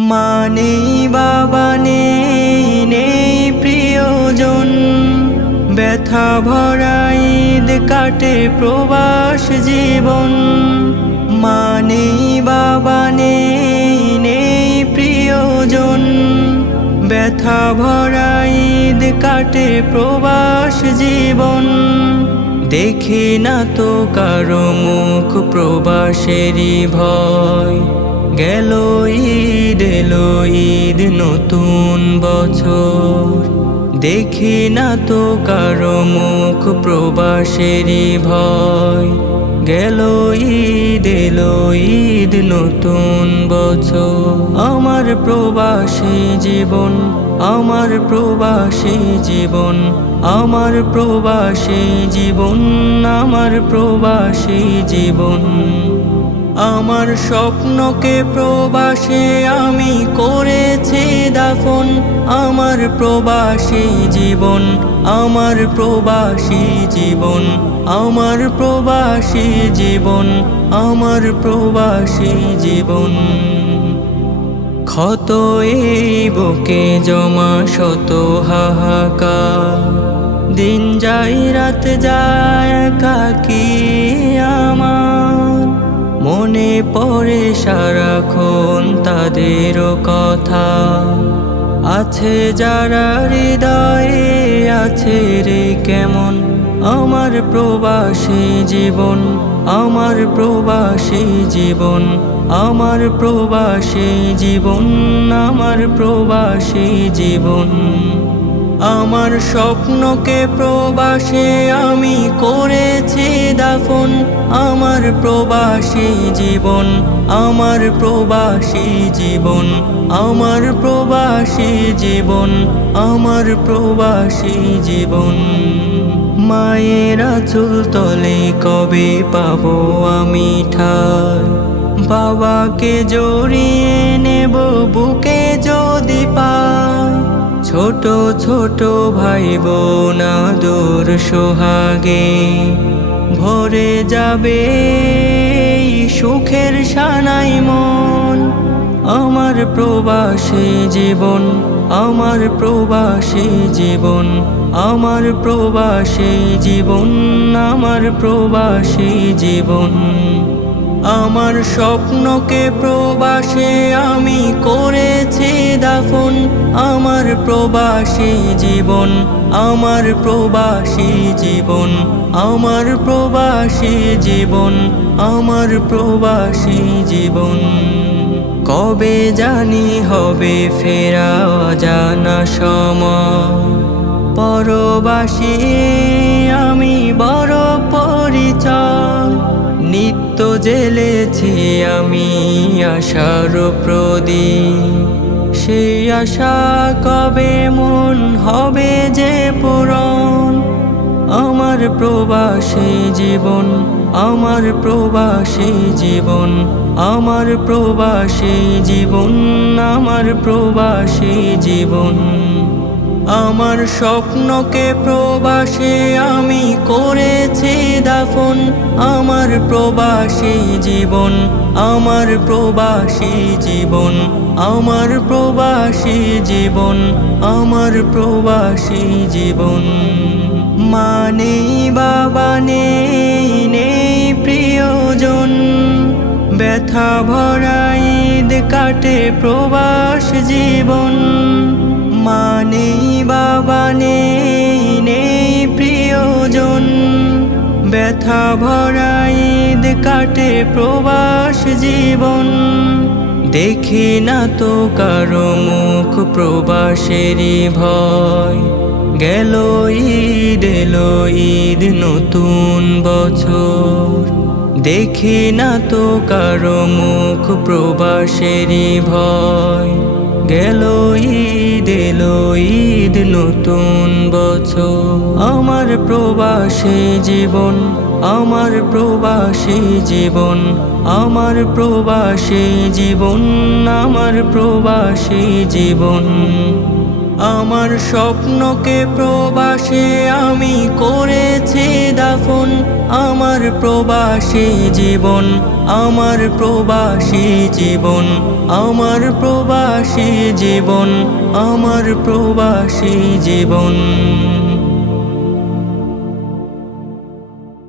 মা নেই বাবা নেই নেই প্রিয়জন। ব্যথা ভরা ঈদ কাটে প্রবাস জীবন। মানে বাবা নেই নেই প্রিয়জন। ব্যথা ভরা ঈদ কাটে প্রবাস জীবন। দেখি না তো কারও মুখ প্রবাসেরই ভয়। গেল ঈদ এলো ঈদ নতুন বছর। দেখি না তো কারও মুখ প্রবাসেরই ভয়। গেল ঈদ, এলো ঈদ নতুন বছর। আমার প্রবাসী জীবন, আমার প্রবাসী জীবন, আমার প্রবাসী জীবন, আমার প্রবাসী জীবন। আমার স্বপ্নকে প্রবাসে আমি করেছি দাফন। আমার প্রবাসী জীবন, আমার প্রবাসী জীবন, আমার প্রবাসী জীবন, আমার প্রবাসী জীবন। ক্ষত এই বুকে জমা শত হাহাকার। দিন যাই রাত যায় কাকি আমার। মনে পড়ে সারাক্ষণ তাদেরও কথা। আছে যারা হৃদয়ে আছে রে কেমন? আমার প্রবাসী জীবন, আমার প্রবাসী জীবন, আমার প্রবাসী জীবন, আমার প্রবাসী জীবন। আমার স্বপ্নকে প্রবাসে আমি করেছি দাফন। আমার প্রবাসী জীবন, আমার প্রবাসী জীবন, আমার প্রবাসী জীবন, আমার প্রবাসী জীবন। মায়েরা চুল তলে কবে পাবো আমি ঠাই বাবাকে জড়িয়ে নেব ছোট ছোট ভাই বোনা দূর সোহাগে, ভরে যাবে সুখের সানাই মন। আমার প্রবাসী জীবন, আমার প্রবাসী জীবন, আমার প্রবাসী জীবন, আমার প্রবাসী জীবন। আমার স্বপ্নকে প্রবাসে আমি দাফন আমার প্রবাসী জীবন, আমার প্রবাসী জীবন, আমার প্রবাসী জীবন, আমার প্রবাসী জীবন। কবে জানি হবে ফেরা জানা সময়। পরবাসী, আমি বড় পরিচয়। নিত্য জেলেছি আমি আশার প্রদীপ। সেই আশা কবে মন হবে যে পূরণ? আমার প্রবাসী জীবন, আমার প্রবাসী জীবন, আমার প্রবাসী জীবন, আমার প্রবাসী জীবন। আমার স্বপ্নকে প্রবাসে আমি করেছি দাফন। আমার প্রবাসী জীবন, আমার প্রবাসী জীবন, আমার প্রবাসী জীবন, আমার প্রবাসী জীবন। মানে বাবা নেই নেই প্রিয়জন। ব্যথা ভরা ঈদ কাটে প্রবাস জীবন। মা নেই বাবা নেই নেই প্রিয়জন। ব্যথা ভরা ঈদ কাটে প্রবাস জীবন। দেখি না তো কারও মুখ প্রবাসেরই ভয়। গেল ঈদ, এলো ঈদ নতুন বছর। দেখি না তো কারও মুখ প্রবাসেরই ভয়। গেল ঈদ এলো ঈদ নতুন বছর। আমার প্রবাসী জীবন, আমার প্রবাসী জীবন, আমার প্রবাসী জীবন, আমার প্রবাসী জীবন। আমার স্বপ্নকে প্রবাসে আমি করেছি দাফন। আমার প্রবাসী জীবন, আমার প্রবাসী জীবন, আমার প্রবাসী জীবন, আমার প্রবাসী জীবন।